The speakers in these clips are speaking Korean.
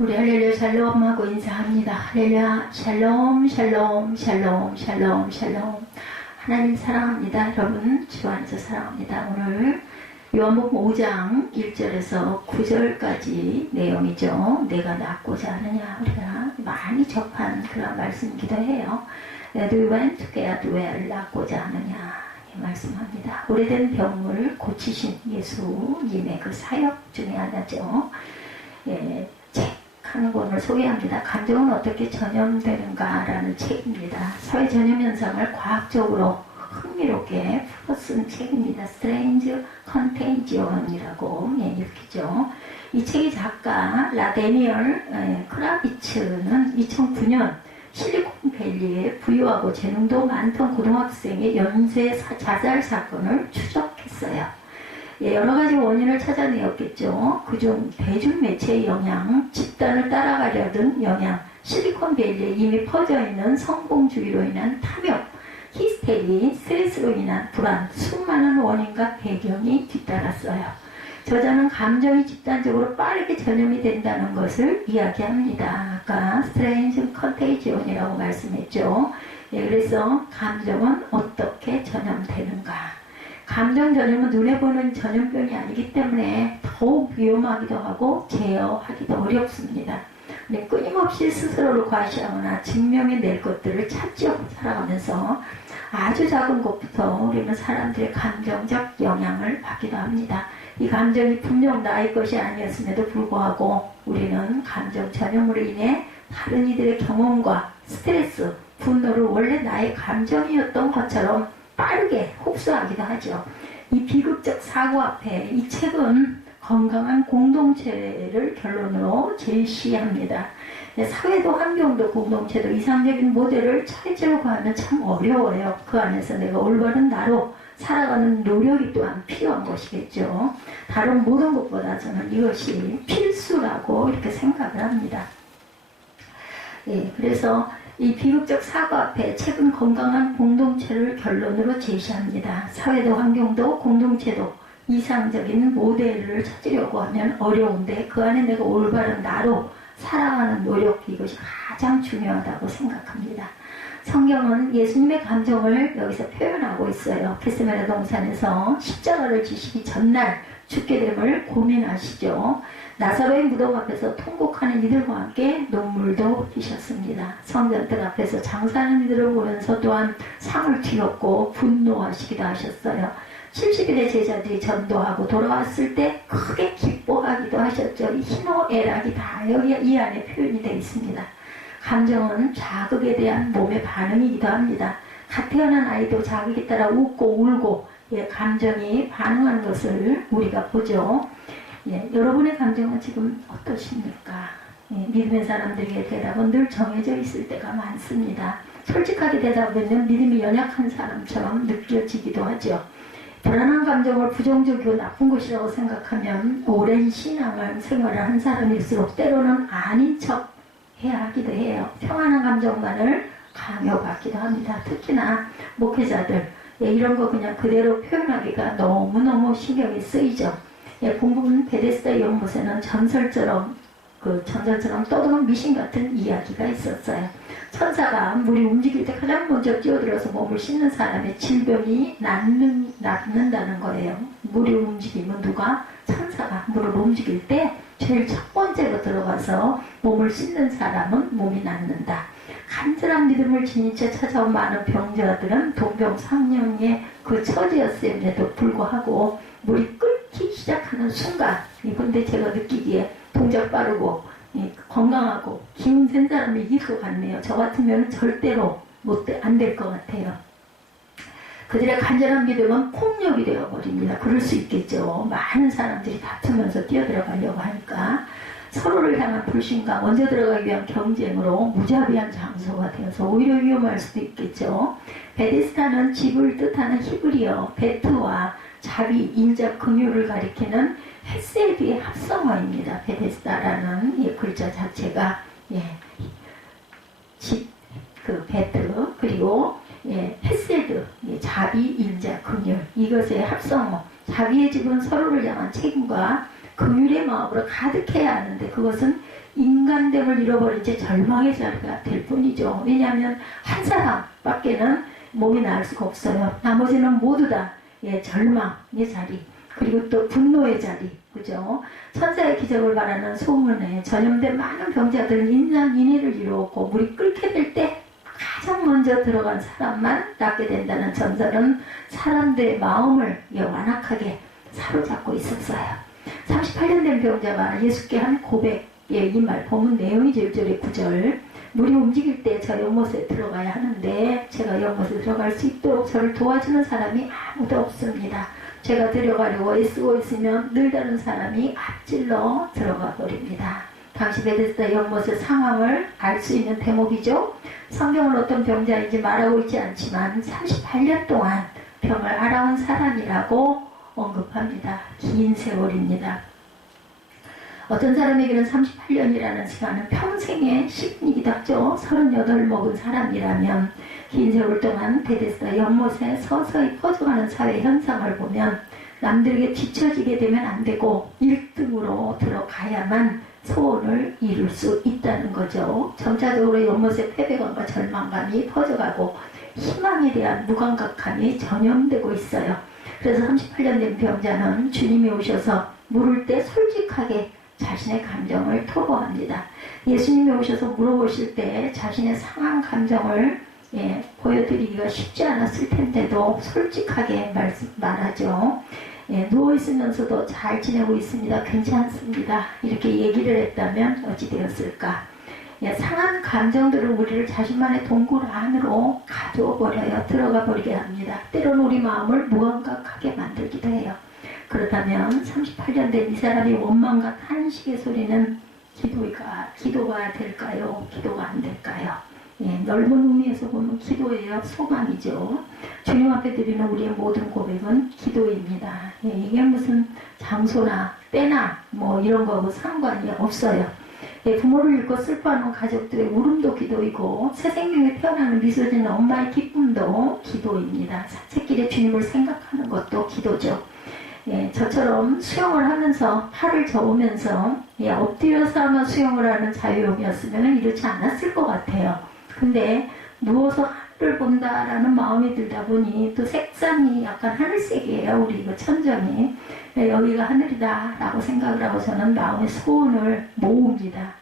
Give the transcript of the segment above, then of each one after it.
우리 할렐루야 샬롬 하고 인사합니다. 할렐루야 샬롬 샬롬 샬롬 샬롬 샬롬. 하나님 사랑합니다. 여러분 주 안에서 사랑합니다. 오늘 요한복음 5장 1절에서 9절까지 내용이죠. 내가 낫고자 하느냐. 우리가 많이 접한 그런 말씀이기도 해요. 누구는 누구를 낫고자 하느냐 말씀합니다. 오래된 병을 고치신 예수님의 그 사역 중에 하나죠. 책 하는 권을 소개합니다. 감정은 어떻게 전염되는가라는 책입니다. 사회 전염 현상을 과학적으로 흥미롭게 풀어 쓴 책입니다. Strange Contagion이라고 읽히죠. 이 책의 작가 라데니얼 크라비츠는 2009년 실리콘밸리의 부유하고 재능도 많던 고등학생의 연쇄 자살 사건을 추적했어요. 여러가지 원인을 찾아내었겠죠. 그중 대중매체의 영향, 집단을 따라가려던 영향, 실리콘밸리에 이미 퍼져있는 성공주의로 인한 탐욕, 히스테리, 스트레스로 인한 불안, 수많은 원인과 배경이 뒤따랐어요. 저자는 감정이 집단적으로 빠르게 전염이 된다는 것을 이야기합니다. 아까 스트레인지 컨테이지온이라고 말씀했죠. 그래서 감정은 어떻게 전염되는가. 감정 전염은 눈에 보는 전염병이 아니기 때문에 더욱 위험하기도 하고 제어하기도 어렵습니다. 근데 끊임없이 스스로를 과시하거나 증명해낼 것들을 찾죠. 살아가면서 아주 작은 것부터 우리는 사람들의 감정적 영향을 받기도 합니다. 이 감정이 분명 나의 것이 아니었음에도 불구하고 우리는 감정 전염으로 인해 다른 이들의 경험과 스트레스, 분노를 원래 나의 감정이었던 것처럼 빠르게 흡수하기도 하죠. 이 비극적 사고 앞에 이 책은 건강한 공동체를 결론으로 제시합니다. 사회도 환경도 공동체도 이상적인 모델을 찾으려고 하면 참 어려워요. 그 안에서 내가 올바른 나로 살아가는 노력이 또한 필요한 것이겠죠. 다른 모든 것보다 저는 이것이 필수라고 이렇게 생각을 합니다. 그래서 이 비극적 사고 앞에 책은 건강한 공동체를 결론으로 제시합니다. 사회도 환경도 공동체도 이상적인 모델을 찾으려고 하면 어려운데 그 안에 내가 올바른 나로 살아가는 노력, 이것이 가장 중요하다고 생각합니다. 성경은 예수님의 감정을 여기서 표현하고 있어요. 겟세마네 동산에서 십자가를 지시기 전날 죽게 됨을 고민하시죠. 나사로의 무덤 앞에서 통곡하는 이들과 함께 눈물도 흘리셨습니다. 성전들 앞에서 장사하는 이들을 보면서 또한 상을 뒤엎고 분노하시기도 하셨어요. 70일의 제자들이 전도하고 돌아왔을 때 크게 기뻐하기도 하셨죠. 희노애락이 다 여기 이 안에 표현이 되어 있습니다. 감정은 자극에 대한 몸의 반응이기도 합니다. 갓 태어난 아이도 자극에 따라 웃고 울고 감정이 반응하는 것을 우리가 보죠. 여러분의 감정은 지금 어떠십니까? 믿음의 사람들에게 대답은 늘 정해져 있을 때가 많습니다. 솔직하게 대답하면 믿음이 연약한 사람처럼 느껴지기도 하죠. 불안한 감정을 부정적이고 나쁜 것이라고 생각하면 오랜 신앙을 생활을 한 사람일수록 때로는 아닌 척 해야 하기도 해요. 평안한 감정만을 강요받기도 합니다. 특히나 목회자들 이런 거 그냥 그대로 표현하기가 너무너무 신경이 쓰이죠. 본문 베데스다 연못에는 전설처럼 떠도는 미신 같은 이야기가 있었어요. 천사가 물이 움직일 때 가장 먼저 뛰어들어서 몸을 씻는 사람의 질병이 낫는다는 거예요. 물이 움직이면 누가? 천사가 물을 움직일 때 제일 첫 번째로 들어가서 몸을 씻는 사람은 몸이 낫는다. 간절한 믿음을 지닌 채 찾아온 많은 병자들은 동병상련의 그 처지였음에도 불구하고 물이 끓기 시작하는 순간, 근데 제가 느끼기에 동작 빠르고 건강하고 기운 센 사람이 이길 것 같네요. 저 같으면 절대로 안 될 것 같아요. 그들의 간절한 믿음은 폭력이 되어버립니다. 그럴 수 있겠죠. 많은 사람들이 다투면서 뛰어들어가려고 하니까 서로를 향한 불신과 먼저 들어가기 위한 경쟁으로 무자비한 장소가 되어서 오히려 위험할 수도 있겠죠. 베데스다는 집을 뜻하는 히브리어 베트와 자비, 인자, 긍휼을 가리키는 헤세드의 합성어입니다. 베데스다라는 글자 자체가 베트 그리고 헤세드, 자비, 인자, 긍휼 이것의 합성어. 자비의 집은 서로를 향한 책임과 긍휼의 마음으로 가득해야 하는데 그것은 인간됨을 잃어버린 채 절망의 자리가 될 뿐이죠. 왜냐하면 한 사람밖에는 몸이 나을 수가 없어요. 나머지는 모두 다 절망의 자리, 그리고 또 분노의 자리, 그죠? 천사의 기적을 바라는 소문에 전염된 많은 병자들은 인산인해를 이루었고, 물이 끓게 될 때 가장 먼저 들어간 사람만 낫게 된다는 전설은 사람들의 마음을 완악하게 사로잡고 있었어요. 38년 된 병자가 예수께 한 고백의 이 말, 본문 내용이죠. 1절에 9절. 물이 움직일 때 저 연못에 들어가야 하는데 제가 연못에 들어갈 수 있도록 저를 도와주는 사람이 아무도 없습니다. 제가 들어가려고 애쓰고 있으면 늘 다른 사람이 앞질러 들어가 버립니다. 당시 베데스다 연못의 상황을 알 수 있는 대목이죠. 성경은 어떤 병자인지 말하고 있지 않지만 38년 동안 병을 알아온 사람이라고 언급합니다. 긴 세월입니다. 어떤 사람에게는 38년이라는 시간은 평생의 시간이기도 하죠. 38 먹은 사람이라면 긴 세월 동안 베데스다 연못에 서서히 퍼져가는 사회 현상을 보면 남들에게 뒤처지게 되면 안 되고 1등으로 들어가야만 소원을 이룰 수 있다는 거죠. 점차적으로 연못의 패배감과 절망감이 퍼져가고 희망에 대한 무감각함이 전염되고 있어요. 그래서 38년 된 병자는 주님이 오셔서 물을 때 솔직하게 자신의 감정을 토로합니다. 예수님이 오셔서 물어보실 때 자신의 상한 감정을 보여드리기가 쉽지 않았을 텐데도 솔직하게 말하죠. 누워있으면서도 잘 지내고 있습니다. 괜찮습니다. 이렇게 얘기를 했다면 어찌 되었을까? 상한 감정들은 우리를 자신만의 동굴 안으로 가두어버려요. 들어가 버리게 합니다. 때로는 우리 마음을 무감각하게 만들기도 해요. 그렇다면 38년 된 이 사람이 원망과 탄식의 소리는 기도가 될까요? 기도가 안 될까요? 넓은 의미에서 보면 기도예요. 소망이죠. 주님 앞에 드리는 우리의 모든 고백은 기도입니다. 이게 무슨 장소나 때나 뭐 이런 거하고 상관이 없어요. 부모를 잃고 슬퍼하는 가족들의 울음도 기도이고 새 생명에 태어나는 미소 짓는 엄마의 기쁨도 기도입니다. 산책길에 주님을 생각하는 것도 기도죠. 저처럼 수영을 하면서 팔을 저으면서 엎드려서 하면 수영을 하는 자유형이었으면 이렇지 않았을 것 같아요. 근데 누워서 하늘을 본다라는 마음이 들다 보니 또 색상이 약간 하늘색이에요. 우리 이거 천정이. 여기가 하늘이다 라고 생각을 하고 저는 마음의 소원을 모읍니다.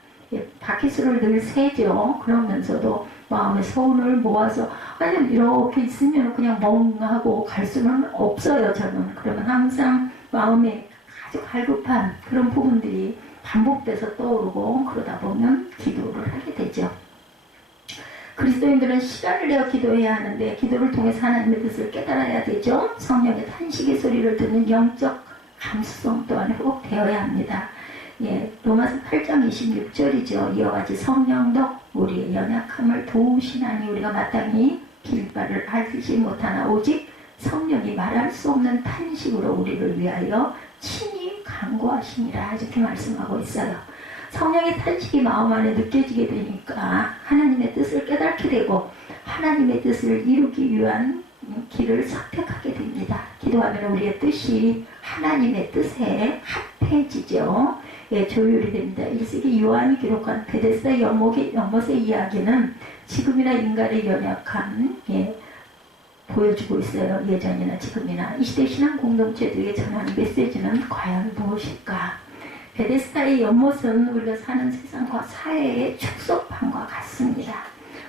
바퀴수를 늘 세죠. 그러면서도 마음의 소원을 모아서 아니 이렇게 있으면 그냥 멍하고 갈 수는 없어요. 저는. 그러면 항상 마음에 아주 갈급한 그런 부분들이 반복돼서 떠오르고 그러다 보면 기도를 하게 되죠. 그리스도인들은 시간을 내어 기도해야 하는데 기도를 통해서 하나님의 뜻을 깨달아야 되죠. 성령의 탄식의 소리를 듣는 영적 감수성 또한 회복되어야 합니다. 로마서 8장 26절이죠. 이와 같이 성령도 우리의 연약함을 도우시나니 우리가 마땅히 길바를 알지 못하나 오직 성령이 말할 수 없는 탄식으로 우리를 위하여 친히 간구하시니라 이렇게 말씀하고 있어요. 성령의 탄식이 마음 안에 느껴지게 되니까 하나님의 뜻을 깨닫게 되고 하나님의 뜻을 이루기 위한 길을 선택하게 됩니다. 기도하면 우리의 뜻이 하나님의 뜻에 합해지죠. 조율이 됩니다. 1세기 요한이 기록한 베데스다 연못의 이야기는 지금이나 인간의 연약함 보여주고 있어요. 예전이나 지금이나. 이 시대 신앙 공동체들에게 전하는 메시지는 과연 무엇일까? 베데스다의 연못은 우리가 사는 세상과 사회의 축소판과 같습니다.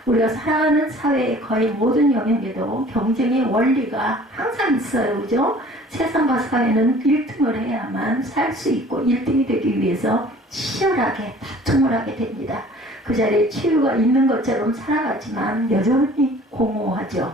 우리가 살아가는 사회의 거의 모든 영역에도 경쟁의 원리가 항상 있어요. 그죠? 세상과 사회는 1등을 해야만 살 수 있고 1등이 되기 위해서 치열하게 다툼을 하게 됩니다. 그 자리에 치유가 있는 것처럼 살아가지만 여전히 공허하죠.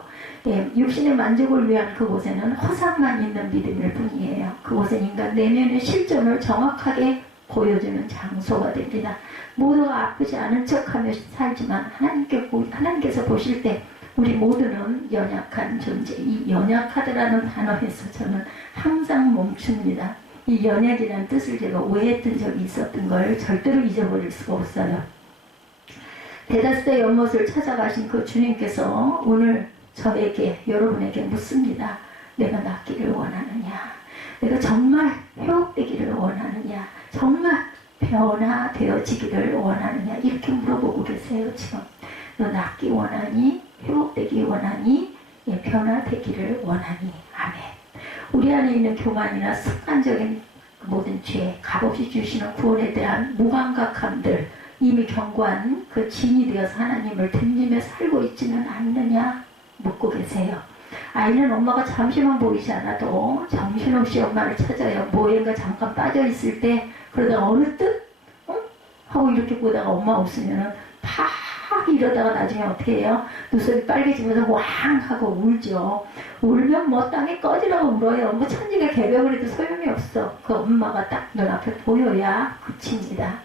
육신의 만족을 위한 그곳에는 허상만 있는 믿음일 뿐이에요. 그곳은 인간 내면의 실존을 정확하게 보여주는 장소가 됩니다. 모두가 아프지 않은 척하며 살지만 하나님께서 보실 때 우리 모두는 연약한 존재. 이 연약하다라는 단어에서 저는 항상 멈춥니다. 이 연약이라는 뜻을 제가 오해했던 적이 있었던 걸 절대로 잊어버릴 수가 없어요. 베데스다 연못을 찾아가신 그 주님께서 오늘 저에게 여러분에게 묻습니다. 내가 낫기를 원하느냐? 내가 정말 회복되기를 원하느냐? 정말 변화되어지기를 원하느냐 이렇게 물어보고 계세요. 지금 너 낫기 원하니? 회복되기 원하니? 예, 변화되기를 원하니? 아멘. 우리 안에 있는 교만이나 습관적인 모든 죄, 값없이 주시는 구원에 대한 무감각함들, 이미 견고한 그 진이 되어서 하나님을 등지며 살고 있지는 않느냐 묻고 계세요. 아이는 엄마가 잠시만 보이지 않아도 정신없이 엄마를 찾아요. 뭐인가 잠깐 빠져있을 때 그러다가 어느 듯 하고 이렇게 보다가 엄마 없으면은 팍 이러다가 나중에 어떻게 해요? 눈썹이 빨개지면서 왕 하고 울죠. 울면 뭐 땅에 꺼지라고 울어요. 뭐 천지가 개벽을 해도 소용이 없어. 그 엄마가 딱 눈앞에 보여야 그칩니다.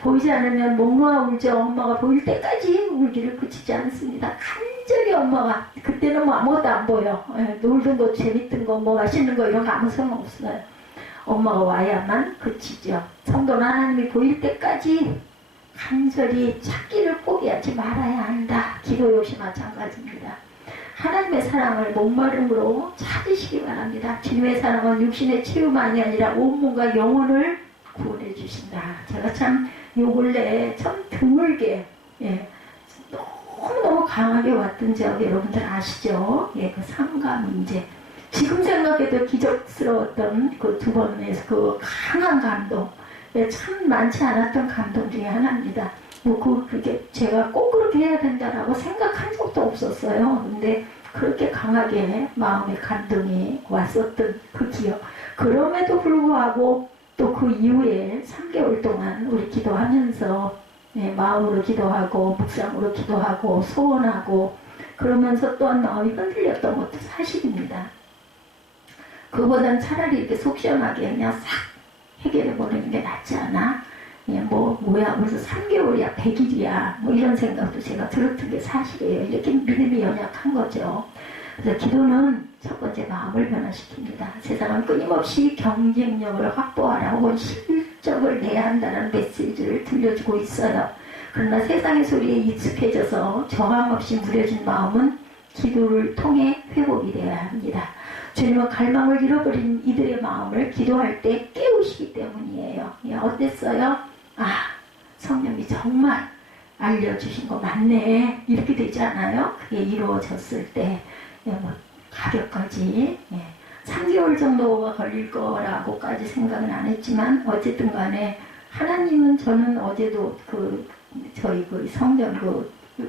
보이지 않으면 목 놓아 울죠. 엄마가 보일 때까지 울기를 그치지 않습니다. 간절히 엄마가 그때는 뭐 아무것도 안 보여. 놀던 거 재밌던 거 뭐 맛있는 거 이런 거 아무 소용 없어요. 엄마가 와야만 그치죠. 성도는 하나님이 보일 때까지 간절히 찾기를 포기하지 말아야 한다. 기도 역시 마찬가지입니다. 하나님의 사랑을 목마름으로 찾으시기 바랍니다. 주님의 사랑은 육신의 치유만이 아니라 온몸과 영혼을 구원해 주신다. 제가 참 요 근래에 참 드물게 너무너무 강하게 왔던 적 여러분들 아시죠? 그 상가 문제. 지금 생각해도 기적스러웠던 그 두 번에서 그 강한 감동. 참 많지 않았던 감동 중에 하나입니다. 그게 제가 꼭 그렇게 해야 된다라고 생각한 적도 없었어요. 근데 그렇게 강하게 마음의 감동이 왔었던 그 기억. 그럼에도 불구하고 또 그 이후에 3개월 동안 우리 기도하면서 마음으로 기도하고 묵상으로 기도하고 소원하고 그러면서 또한 마음이 흔들렸던 것도 사실입니다. 그보다는 차라리 이렇게 속 시원하게 그냥 싹 해결해 버리는 게 낫지 않아? 뭐야 벌써 3개월이야 100일이야 뭐 이런 생각도 제가 들었던 게 사실이에요. 이렇게 믿음이 연약한 거죠. 그래서 기도는 첫 번째 마음을 변화시킵니다. 세상은 끊임없이 경쟁력을 확보하라 혹은 실적을 내야 한다는 메시지를 들려주고 있어요. 그러나 세상의 소리에 익숙해져서 저항 없이 무뎌진 마음은 기도를 통해 회복이 되어야 합니다. 주님은 갈망을 잃어버린 이들의 마음을 기도할 때 깨우시기 때문이에요. 어땠어요? 성령이 정말 알려주신 거 맞네. 이렇게 되지 않아요? 그게 이루어졌을 때 가격까지 3개월 정도가 걸릴 거라고까지 생각은 안 했지만 어쨌든 간에 하나님은 저는 어제도 저희 성전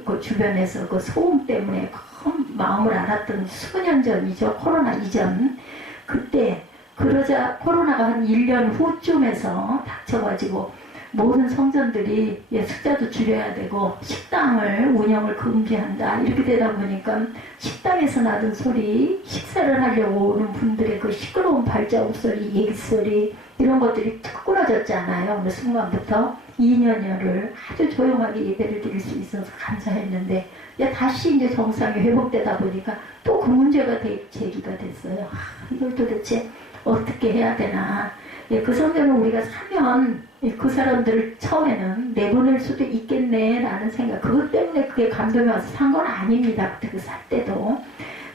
그 주변에서 그 소음 때문에 큰 마음을 알았던 수년 전이죠. 코로나 이전. 그때 그러자 코로나가 한 1년 후쯤에서 닥쳐가지고 모든 성전들이 숫자도 줄여야 되고 식당을 운영을 금지한다. 이렇게 되다 보니까 식당에서 나던 소리, 식사를 하려고 오는 분들의 그 시끄러운 발자국 소리, 얘기 소리 이런 것들이 툭 끊어졌잖아요. 어느 순간부터 2년여를 아주 조용하게 예배를 드릴 수 있어서 감사했는데 다시 이제 정상이 회복되다 보니까 또 그 문제가 제기가 됐어요. 이걸 도대체 어떻게 해야 되나. 그 성전을 우리가 사면 그 사람들을 처음에는 내보낼 수도 있겠네라는 생각. 그것 때문에 그게 감동이 와서 산 건 아닙니다. 그때 살 때도.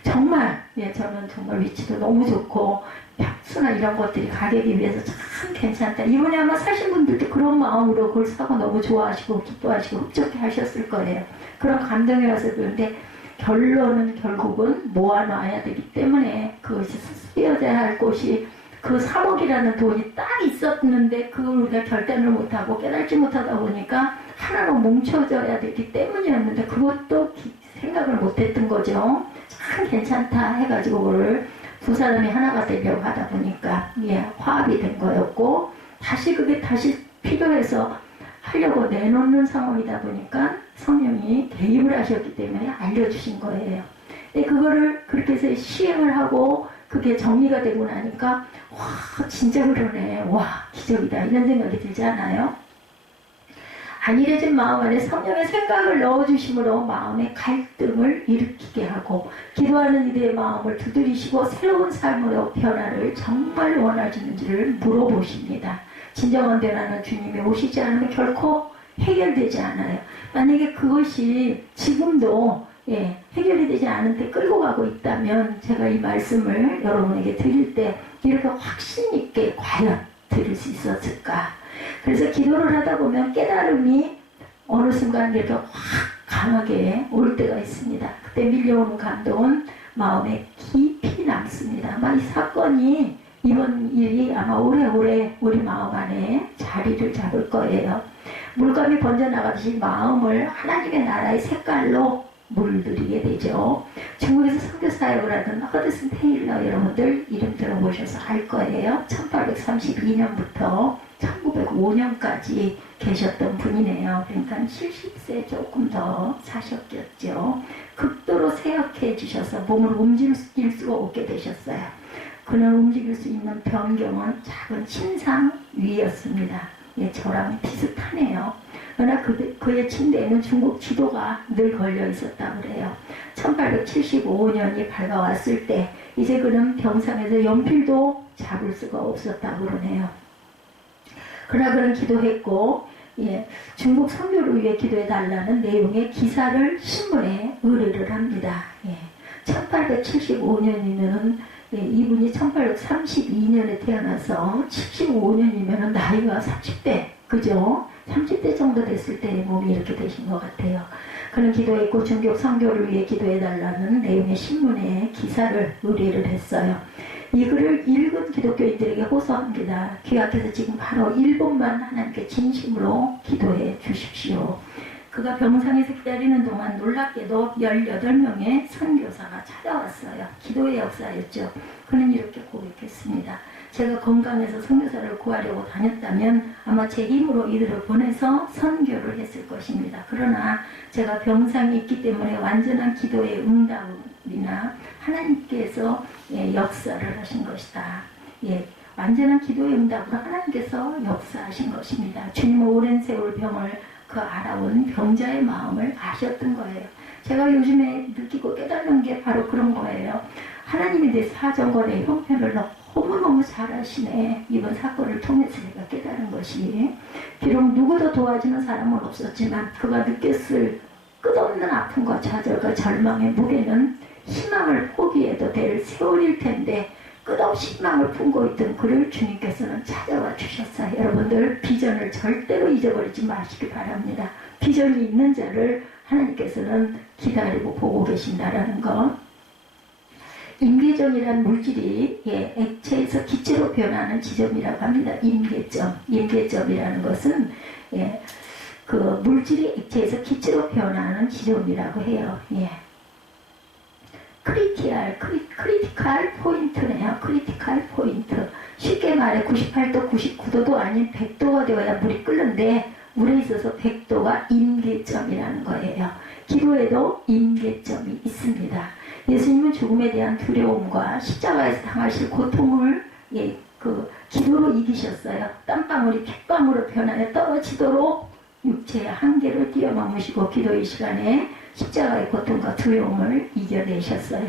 정말 저는 정말 위치도 너무 좋고 평수나 이런 것들이 가격에 비해서 참 괜찮다. 이번에 아마 사신 분들도 그런 마음으로 그걸 사고 너무 좋아하시고 기뻐하시고 흡족해 하셨을 거예요. 그런 감동이 와서 그런데 결론은 결국은 모아놔야 되기 때문에 그것이 쓰여져야 할 곳이 그 3억이라는 돈이 딱 있었는데 그걸 우리가 결단을 못하고 깨달지 못하다 보니까 하나로 뭉쳐져야 되기 때문이었는데 그것도 생각을 못했던 거죠. 참 괜찮다 해가지고 그걸 두 사람이 하나가 되려고 하다 보니까 화합이 된 거였고 그게 다시 필요해서 하려고 내놓는 상황이다 보니까 성령이 개입을 하셨기 때문에 알려주신 거예요. 근데 그거를 그렇게 해서 시행을 하고 그게 정리가 되고 나니까 와 진짜 그러네. 와 기적이다. 이런 생각이 들지 않아요? 안일해진 마음 안에 성령의 생각을 넣어주심으로 마음의 갈등을 일으키게 하고 기도하는 이들의 마음을 두드리시고 새로운 삶으로 변화를 정말 원하시는지를 물어보십니다. 진정한 변화는 주님이 오시지 않으면 결코 해결되지 않아요. 만약에 그것이 지금도 해결이 되지 않은데 끌고 가고 있다면 제가 이 말씀을 여러분에게 드릴 때 이렇게 확신 있게 과연 들을 수 있었을까? 그래서 기도를 하다 보면 깨달음이 어느 순간 이렇게 확 강하게 올 때가 있습니다. 그때 밀려오는 감동은 마음에 깊이 남습니다. 아마 이 사건이, 이번 일이 아마 오래오래 우리 마음 안에 자리를 잡을 거예요. 물감이 번져나가듯이 마음을 하나님의 나라의 색깔로 물들이게 되죠. 중국에서 선교사역을 하던 허드슨 테일러 여러분들 이름 들어보셔서 알 거예요. 1832년부터 1905년까지 계셨던 분이네요. 그러니까 70세 조금 더 사셨겠죠. 극도로 쇠약해지셔서 몸을 움직일 수가 없게 되셨어요. 그는 움직일 수 있는 변경은 작은 침상위였습니다. 예, 저랑 비슷하네요. 그러나 그의 침대에는 중국 지도가 늘 걸려 있었다고 그래요. 1875년이 밝아왔을 때 이제 그는 병상에서 연필도 잡을 수가 없었다고 그러네요. 그러나 그는 기도했고, 예, 중국 선교를 위해 기도해달라는 내용의 기사를 신문에 의뢰를 합니다. 예, 1875년이면은 예, 이분이 1832년에 태어나서 75년이면 나이가 30대, 그죠? 30대 정도 됐을 때 몸이 이렇게 되신 것 같아요. 그는 기도했고 중국 선교를 위해 기도해달라는 내용의 신문에 기사를 의뢰를 했어요. 이 글을 읽은 기독교인들에게 호소합니다. 귀하께서 지금 바로 1분만 하나님께 진심으로 기도해 주십시오. 그가 병상에서 기다리는 동안 놀랍게도 18명의 선교사가 찾아왔어요. 기도의 역사였죠. 그는 이렇게 고백했습니다. 제가 건강해서 선교사를 구하려고 다녔다면 아마 제 힘으로 이들을 보내서 선교를 했을 것입니다. 그러나 제가 병상에 있기 때문에 완전한 기도의 응답이나 하나님께서 역사를 하신 것이다. 예, 완전한 기도의 응답으로 하나님께서 역사하신 것입니다. 주님은 오랜 세월 병을 그 알아온 병자의 마음을 아셨던 거예요. 제가 요즘에 느끼고 깨달은 게 바로 그런 거예요. 하나님이 내 사정과 내 형편을 너무너무 잘 아시네. 이번 사건을 통해서 제가 깨달은 것이, 비록 누구도 도와주는 사람은 없었지만 그가 느꼈을 끝없는 아픔과 좌절과 절망의 무게는 희망을 포기해도 될 세월일 텐데 끝없이 희망을 품고 있던 그를 주님께서는 찾아와 주셨어요. 여러분들 비전을 절대로 잊어버리지 마시기 바랍니다. 비전이 있는 자를 하나님께서는 기다리고 보고 계신다라는 것. 임계점이라는 물질이 액체에서 기체로 변하는 지점이라고 합니다. 임계점이라는 것은 그 물질이 액체에서 기체로 변하는 지점이라고 해요. 크리티컬 포인트네요. 크리티컬 포인트. 쉽게 말해 98도, 99도도 아닌 100도가 되어야 물이 끓는데 물에 있어서 100도가 임계점이라는 거예요. 기도에도 임계점이 있습니다. 예수님은 죽음에 대한 두려움과 십자가에서 당하실 고통을 기도로 이기셨어요. 땀방울이 핏방울로 변하여 떨어지도록 육체의 한계를 뛰어넘으시고 기도의 시간에 십자가의 고통과 두려움을 이겨내셨어요.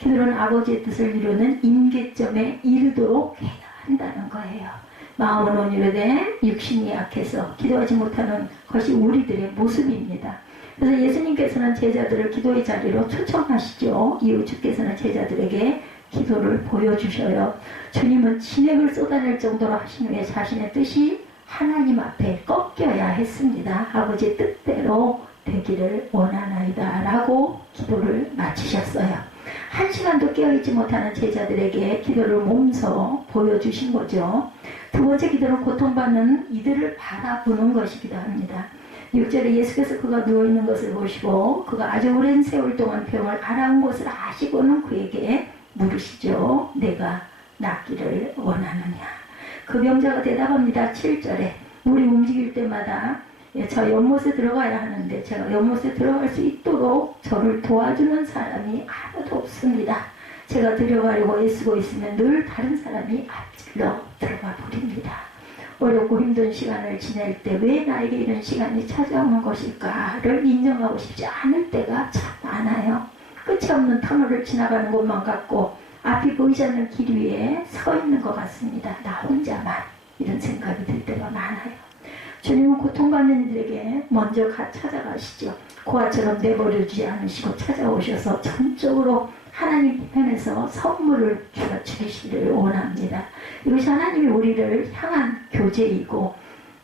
기도는 아버지의 뜻을 이루는 임계점에 이르도록 해야 한다는 거예요. 마음은 온유로되 육신이 약해서 기도하지 못하는 것이 우리들의 모습입니다. 그래서 예수님께서는 제자들을 기도의 자리로 초청하시죠. 이후 주께서는 제자들에게 기도를 보여주셔요. 주님은 진액을 쏟아낼 정도로 하신 후에 자신의 뜻이 하나님 앞에 꺾여야 했습니다. 아버지의 뜻대로 되기를 원하나이다 라고 기도를 마치셨어요. 한 시간도 깨어있지 못하는 제자들에게 기도를 몸소 보여주신 거죠. 두 번째 기도는 고통받는 이들을 바라보는 것이기도 합니다. 6절에 예수께서 그가 누워있는 것을 보시고 그가 아주 오랜 세월 동안 병을 앓아온 것을 아시고는 그에게 물으시죠. 내가 낫기를 원하느냐. 그 병자가 대답합니다. 7절에 물이 움직일 때마다 저 연못에 들어가야 하는데 제가 연못에 들어갈 수 있도록 저를 도와주는 사람이 아무도 없습니다. 제가 들어가려고 애쓰고 있으면 늘 다른 사람이 앞질러 들어가 버립니다. 어렵고 힘든 시간을 지낼 때 왜 나에게 이런 시간이 찾아오는 것일까를 인정하고 싶지 않을 때가 참 많아요. 끝이 없는 터널을 지나가는 것만 같고 앞이 보이지 않는 길 위에 서 있는 것 같습니다. 나 혼자만 이런 생각이 들 때가 많아요. 주님은 고통받는 이들에게 먼저 찾아가시죠. 고아처럼 내버려두지 않으시고 찾아오셔서 전적으로 하나님 편에서 선물을 주시기를 원합니다. 이것이 하나님이 우리를 향한 교제이고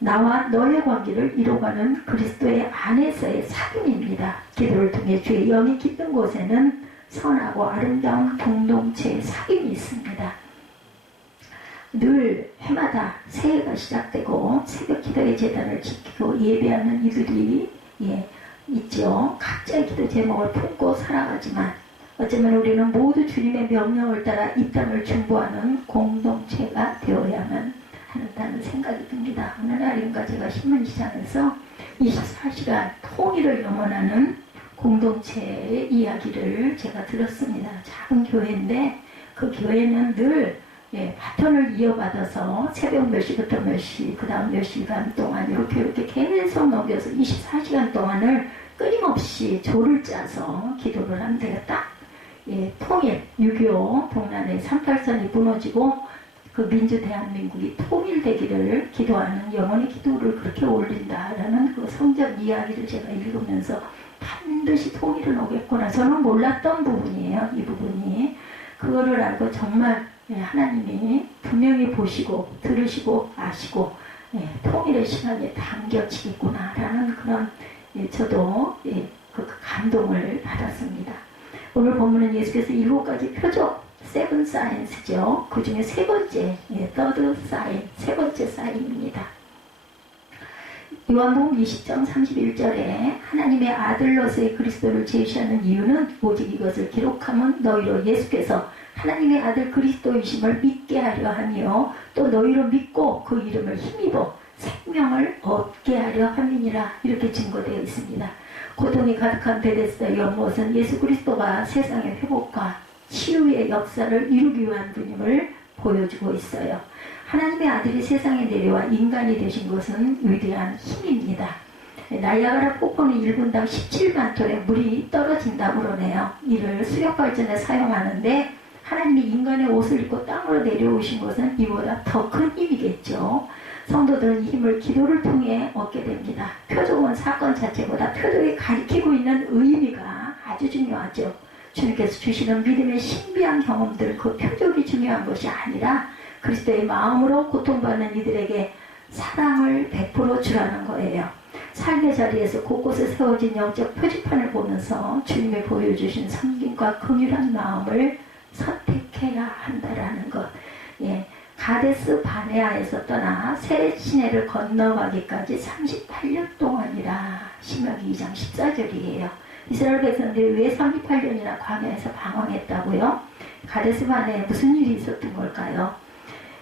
나와 너의 관계를 이루어가는 그리스도의 안에서의 사귐입니다. 기도를 통해 주의 영이 깃든 곳에는 선하고 아름다운 공동체의 사귐이 있습니다. 늘 해마다 새해가 시작되고 새벽 기도의 제단을 지키고 예배하는 이들이 있죠. 각자의 기도 제목을 품고 살아가지만 어쩌면 우리는 모두 주님의 명령을 따라 이 땅을 중보하는 공동체가 되어야만 한다는 생각이 듭니다. 어느 날인가 제가 신문시장에서 24시간 통일을 염원하는 공동체의 이야기를 제가 들었습니다. 작은 교회인데 그 교회는 늘 바톤을 이어받아서 새벽 몇 시부터 몇 시, 그 다음 몇 시간 동안 이렇게 계속 넘겨서 24시간 동안을 끊임없이 조를 짜서 기도를 한대요. 딱 통일, 6.25 동란의 38선이 무너지고 그 민주 대한민국이 통일되기를 기도하는 영혼의 기도를 그렇게 올린다라는 그 성전 이야기를 제가 읽으면서 반드시 통일은 오겠구나. 저는 몰랐던 부분이에요. 이 부분이. 그거를 알고 정말 하나님이 분명히 보시고 들으시고 아시고 통일의 시간에 당겨지겠구나라는 그런 저도 그 감동을 받았습니다. 오늘 본문은 예수께서 7가지 표적, 세븐 사인스죠. 그 중에 세 번째, third sign, 세 번째 사인입니다. 요한복음 20장 31절에 하나님의 아들로서의 그리스도를 제시하는 이유는 오직 이것을 기록하면 너희로 예수께서 하나님의 아들 그리스도이심을 믿게 하려 하며 또 너희로 믿고 그 이름을 힘입어 생명을 얻게 하려 함이니라 이렇게 증거되어 있습니다. 고통이 가득한 베데스다 연못은 예수 그리스도가 세상의 회복과 치유의 역사를 이루기 위한 분임을 보여주고 있어요. 하나님의 아들이 세상에 내려와 인간이 되신 것은 위대한 힘입니다. 나이아가라 폭포는 1분당 17만 톤의 물이 떨어진다고 그러네요. 이를 수력발전에 사용하는데 하나님이 인간의 옷을 입고 땅으로 내려오신 것은 이보다 더 큰 힘이겠죠. 성도들은 이 힘을 기도를 통해 얻게 됩니다. 표적은 사건 자체보다 표적이 가리키고 있는 의미가 아주 중요하죠. 주님께서 주시는 믿음의 신비한 경험들, 그 표적이 중요한 것이 아니라 그리스도의 마음으로 고통받는 이들에게 사랑을 베풀어 주라는 거예요. 삶의 자리에서 곳곳에 세워진 영적 표지판을 보면서 주님이 보여주신 섬김과 긍휼한 마음을 선택해야 한다라는 것. 가데스 바네아에서 떠나 새 시내를 건너가기까지 38년 동안이라. 신명기 2장 14절이에요. 이스라엘 백성들이 왜 38년이나 광야에서 방황했다고요? 가데스 바네아에 무슨 일이 있었던 걸까요?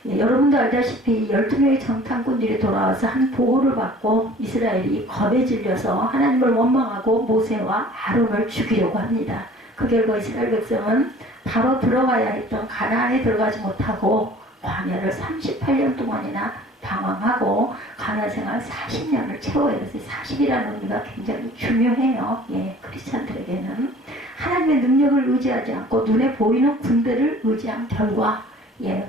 여러분도 알다시피 12명의 정탐꾼들이 돌아와서 한 보고를 받고 이스라엘이 겁에 질려서 하나님을 원망하고 모세와 아론을 죽이려고 합니다. 그 결과 이스라엘 백성은 바로 들어가야 했던 가나안에 들어가지 못하고 광야를 38년 동안이나 방황하고 가나안 생활 40년을 채워야 해서 40이라는 의미가 굉장히 중요해요. 크리스찬들에게는 하나님의 능력을 의지하지 않고 눈에 보이는 군대를 의지한 결과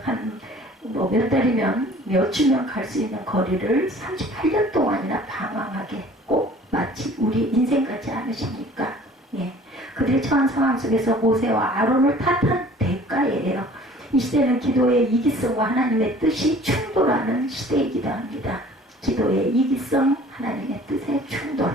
한 몇 달이면 몇 주면 갈 수 있는 거리를 38년 동안이나 방황하게 꼭 마치 우리 인생 같지 않으십니까? 그들이 처한 상황 속에서 모세와 아론을 탓한 대가예요. 이 시대는 기도의 이기성과 하나님의 뜻이 충돌하는 시대이기도 합니다. 기도의 이기성, 하나님의 뜻의 충돌.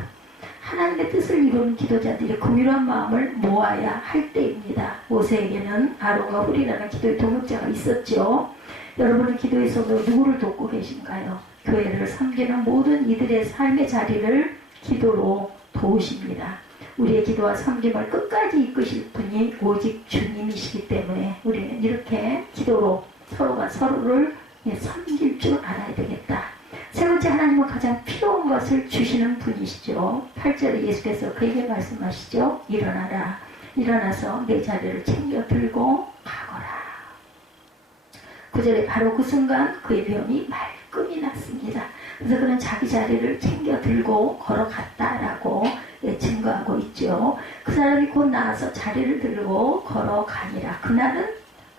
하나님의 뜻을 이루는 기도자들이 긍휼한 마음을 모아야 할 때입니다. 모세에게는 아론과 훌이라는 기도의 동역자가 있었죠. 여러분은 기도에서도 누구를 돕고 계신가요? 교회를 섬기는 모든 이들의 삶의 자리를 기도로 도우십니다. 우리의 기도와 섬김을 끝까지 이끄실 분이 오직 주님이시기 때문에 우리는 이렇게 기도로 서로가 서로를 섬길 줄 알아야 되겠다. 세 번째, 하나님은 가장 필요한 것을 주시는 분이시죠. 8절에 예수께서 그에게 말씀하시죠. 일어나라. 일어나서 내 자리를 챙겨 들고 가거라. 9절에 바로 그 순간 그의 병이 말끔히 났습니다. 그래서 그는 자기 자리를 챙겨 들고 걸어갔다라고 증거하고 있죠. 그 사람이 곧 나와서 자리를 들고 걸어가니라. 그날은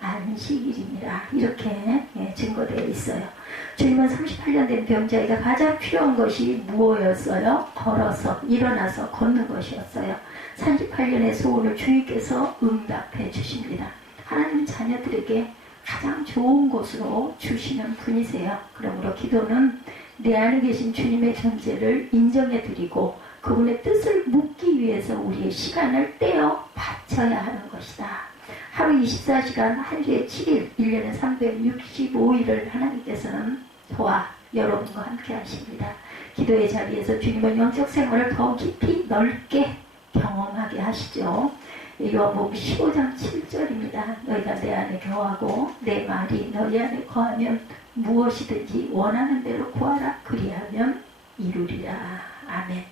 안식일입니다. 이렇게 증거되어 있어요. 주님은 38년 된 병자에게 가장 필요한 것이 무엇이었어요? 걸어서 일어나서 걷는 것이었어요. 38년의 소원을 주님께서 응답해 주십니다. 하나님 자녀들에게 가장 좋은 곳으로 주시는 분이세요. 그러므로 기도는 내 안에 계신 주님의 존재를 인정해드리고 그분의 뜻을 묻기 위해서 우리의 시간을 떼어 바쳐야 하는 것이다. 하루 24시간, 한 주에 7일, 1년에 365일을 하나님께서는 저와 여러분과 함께 하십니다. 기도의 자리에서 주님은 영적 생활을 더 깊이 넓게 경험하게 하시죠. 요한복음 15장 7절입니다. 너희가 내 안에 거하고 내 말이 너희 안에 거하면 무엇이든지 원하는 대로 구하라. 그리하면 이루리라. 아멘.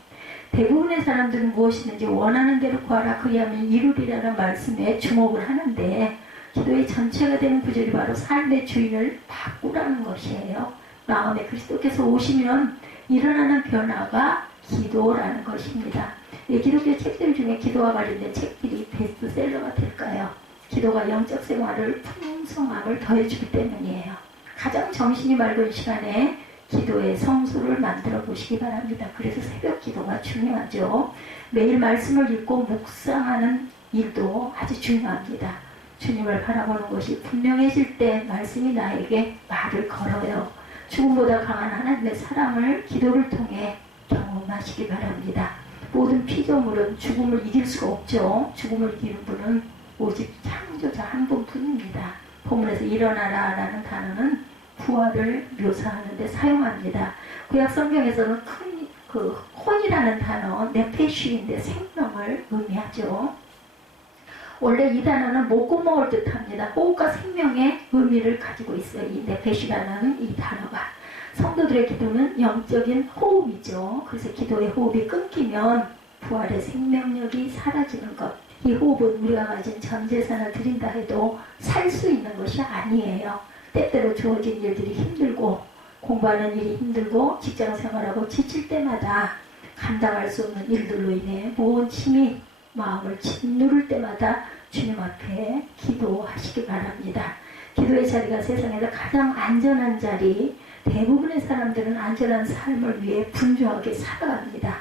대부분의 사람들은 무엇이든지 원하는 대로 구하라. 그리하면 이루리라는 말씀에 주목을 하는데 기도의 전체가 되는 구절이 바로 삶의 주인을 바꾸라는 것이에요. 마음에 그리스도께서 오시면 일어나는 변화가 기도라는 것입니다. 기독교 책들 중에 기도와 관련된 책들이 베스트셀러가 될까요? 기도가 영적 생활을 풍성함을 더해주기 때문이에요. 가장 정신이 맑은 시간에 기도의 성수를 만들어 보시기 바랍니다. 그래서 새벽 기도가 중요하죠. 매일 말씀을 읽고 묵상하는 일도 아주 중요합니다. 주님을 바라보는 것이 분명해질 때 말씀이 나에게 말을 걸어요. 죽음보다 강한 하나님의 사랑을 기도를 통해 경험하시기 바랍니다. 모든 피조물은 죽음을 이길 수가 없죠. 죽음을 이기는 분은 오직 창조자 한 분뿐입니다. 본문에서 일어나라 라는 단어는 부활을 묘사하는 데 사용합니다. 구약 성경에서는 혼이라는 단어, 네페쉬인데 생명을 의미하죠. 원래 이 단어는 목구멍을 뜻합니다. 호흡과 생명의 의미를 가지고 있어요. 이 네페쉬라는 이 단어가. 성도들의 기도는 영적인 호흡이죠. 그래서 기도의 호흡이 끊기면 부활의 생명력이 사라지는 것. 이 호흡은 우리가 가진 전 재산을 드린다 해도 살 수 있는 것이 아니에요. 때때로 주어진 일들이 힘들고 공부하는 일이 힘들고 직장 생활하고 지칠 때마다 감당할 수 없는 일들로 인해 무거운 힘이 마음을 짓누를 때마다 주님 앞에 기도하시기 바랍니다. 기도의 자리가 세상에서 가장 안전한 자리, 대부분의 사람들은 안전한 삶을 위해 분주하게 살아갑니다.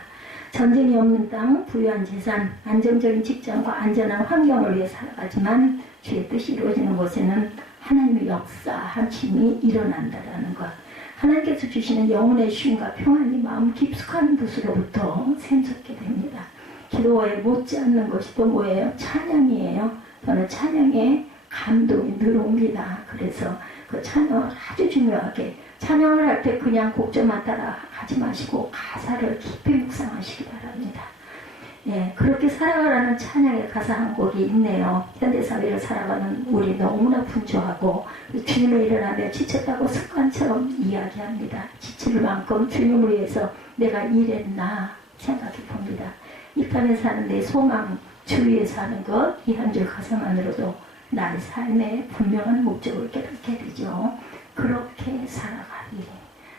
전쟁이 없는 땅, 부유한 재산, 안정적인 직장과 안전한 환경을 위해 살아가지만 주의 뜻이 이루어지는 곳에는 하나님의 역사하심이 일어난다라는 것. 하나님께서 주시는 영혼의 쉼과 평안이 마음 깊숙한 곳으로부터 샘솟게 됩니다. 기도에 못지않는 것이 또 뭐예요? 찬양이에요. 저는 찬양에 감동이 늘 옵니다. 그래서 그 찬양을 아주 중요하게 찬양을 할 때 그냥 곡조만 따라 하지 마시고 가사를 깊이 묵상하시기 바랍니다. 예, 그렇게 살아가라는 찬양의 가사 한 곡이 있네요. 현대사회를 살아가는 우리 너무나 분주하고 주님을 일어나며 지쳤다고 습관처럼 이야기합니다. 지칠 만큼 주님을 위해서 내가 일했나 생각해 봅니다. 이 땅에 사는 내 소망, 주위에 사는 것, 이 한 줄 가사만으로도 나의 삶의 분명한 목적을 깨닫게 되죠. 그렇게 살아가리.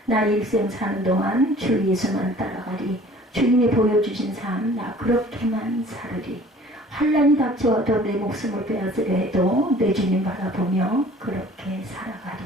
나의 일생 사는 동안 주 예수만 따라가리. 주님이 보여주신 삶, 나 그렇게만 살으리. 환난이 닥쳐와도 내 목숨을 빼앗으려 해도 내 주님 바라보며 그렇게 살아가리.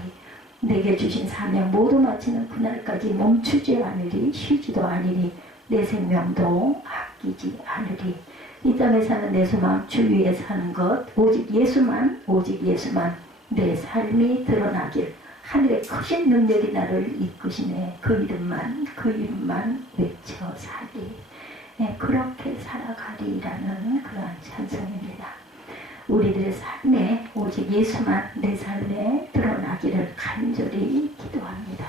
내게 주신 사명 모두 마치는 그날까지 멈추지 않으리. 쉬지도 않으리. 내 생명도 아끼지 않으리. 이 땅에 사는 내 소망, 주 위에 사는 것, 오직 예수만 내 삶이 드러나길. 하늘의 크신 능력이 나를 이끄시네. 그 이름만 외쳐 살리. 네, 그렇게 살아가리라는 그러한 찬송입니다. 우리들의 삶에 오직 예수만 내 삶에 드러나기를 간절히 기도합니다.